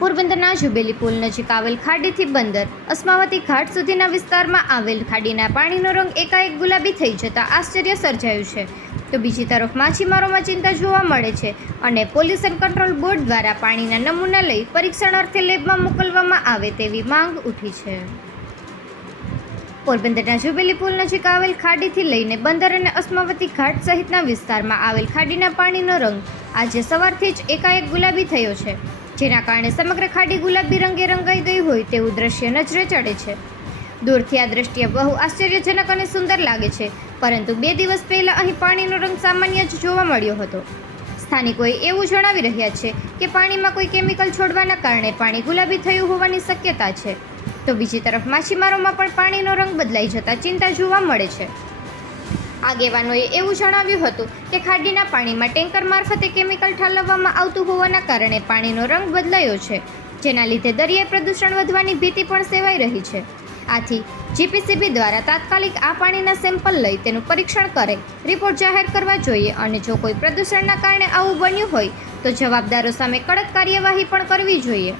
પોરબંદરના જુબેલી પુલ નજીક આવેલ ખાડીથી બંદર, અસ્માવતી ઘાટ સુધીના વિસ્તારમાં આવેલ ખાડીના પાણીનો રંગ એકાએક ગુલાબી થઈ જતા આશ્ચર્ય સર્જાયું છે. તો બીજી તરફ માછીમારોમાં ચિંતા જોવા મળે છે અને પોલ્યુશન કંટ્રોલ બોર્ડ દ્વારા પાણીના નમૂના લઈ પરીક્ષણ અર્થે લેબમાં મોકલવામાં આવે તેવી માંગ ઉઠી છે. પોરબંદરના જુબેલી પુલ નજીક આવેલ ખાડીથી લઈને બંદર અને અસ્માવતી ઘાટ સહિતના વિસ્તારમાં આવેલ ખાડીના પાણીનો રંગ આજે સવારથી જ એકાએક ગુલાબી થયો છે. જેના કારણે સમગ્ર ખાડી ગુલાબી રંગે રંગાઈ ગઈ હોય તેવું દ્રશ્ય નજરે ચડે છે. દૂરથી આ દ્રષ્ટિએ બહુ આશ્ચર્યજનક અને સુંદર લાગે છે, પરંતુ બે દિવસ પહેલા અહીં પાણીનો રંગ સામાન્ય જ જોવા મળ્યો હતો. સ્થાનિકોએ એવું જણાવી રહ્યા છે કે પાણીમાં કોઈ કેમિકલ છોડવાના કારણે પાણી ગુલાબી થયું હોવાની શક્યતા છે. તો બીજી તરફ માછીમારોમાં પણ પાણીનો રંગ બદલાઈ જતા ચિંતા જોવા મળે છે. આગેવાનોએ એવું જણાવ્યું હતું કે ખાડીના પાણીમાં ટેન્કર મારફતે કેમિકલ ઠાલવવામાં આવતું હોવાના કારણે પાણીનો રંગ બદલાયો છે, જેના લીધે દરિયાઈ પ્રદૂષણ વધવાની ભીતિ પણ સેવાઈ રહી છે. આથી જીપીસીબી દ્વારા તાત્કાલિક આ પાણીના સેમ્પલ લઈ તેનું પરીક્ષણ કરે, રિપોર્ટ જાહેર કરવા જોઈએ અને જો કોઈ પ્રદૂષણના કારણે આવું બન્યું હોય, તો જવાબદારો સામે કડક કાર્યવાહી પણ કરવી જોઈએ.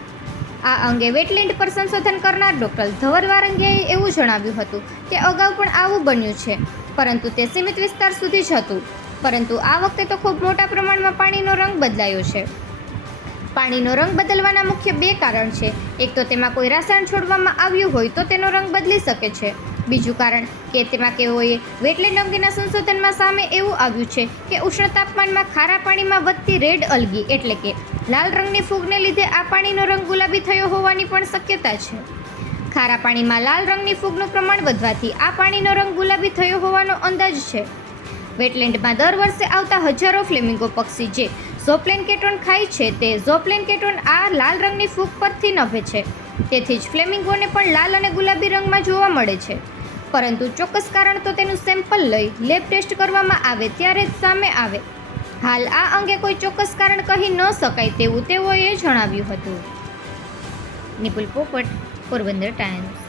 આ અંગે વેટલેન્ડ પર સંશોધન કરનાર ડોક્ટર ધવર વારંગિયાએ એવું જણાવ્યું હતું કે અગાઉ પણ આવું બન્યું છે. પરંતુ તે સીમિત વિસ્તાર સુધી જ હતું. પરંતુ આ વખતે તો ખૂબ મોટા પ્રમાણમાં પાણીનો રંગ બદલાયો છે. પાણીનો રંગ બદલવાના મુખ્ય બે કારણ છે. એક તો તેમાં કોઈ રસાયણ છોડવામાં આવ્યું હોય તો તેનો રંગ બદલી શકે છે. બીજું કારણ કે તેમાં કેઓએ વેટલેન્ડ અંગેના સંશોધનમાં સામે એવું આવ્યું છે કે ઉષ્ણ તાપમાનમાં ખારા પાણીમાં વધતી રેડ અલગી એટલે કે લાલ રંગની ફૂગને લીધે આ પાણીનો રંગ ગુલાબી થયો હોવાની પણ શક્યતા છે. ખારા પાણીમાં લાલ રંગની ફૂગનું પ્રમાણ વધવાથી આ પાણીનો રંગ ગુલાબી થયો હોવાનો અંદાજ છે. વેટલેન્ડમાં દર વર્ષે આવતા હજારો ફ્લેમિંગો પક્ષી જે ઝોપ્લેન કેટોન ખાય છે તે ઝોપ્લેન કેટોન આ લાલ રંગની ફૂગ પરથી નભે છે. તેથી જ ફ્લેમિંગોને પણ લાલ અને ગુલાબી રંગમાં જોવા મળે છે. પરંતુ ચોક્કસ કારણ તો તેનું સેમ્પલ લઈ લેબ ટેસ્ટ કરવામાં આવે ત્યારે જ સામે આવે. હાલ આ અંગે કોઈ ચોક્કસ કારણ કહી ન શકાય તેવું તેઓએ જણાવ્યું હતું. નિપુલ પોપટ For winter times.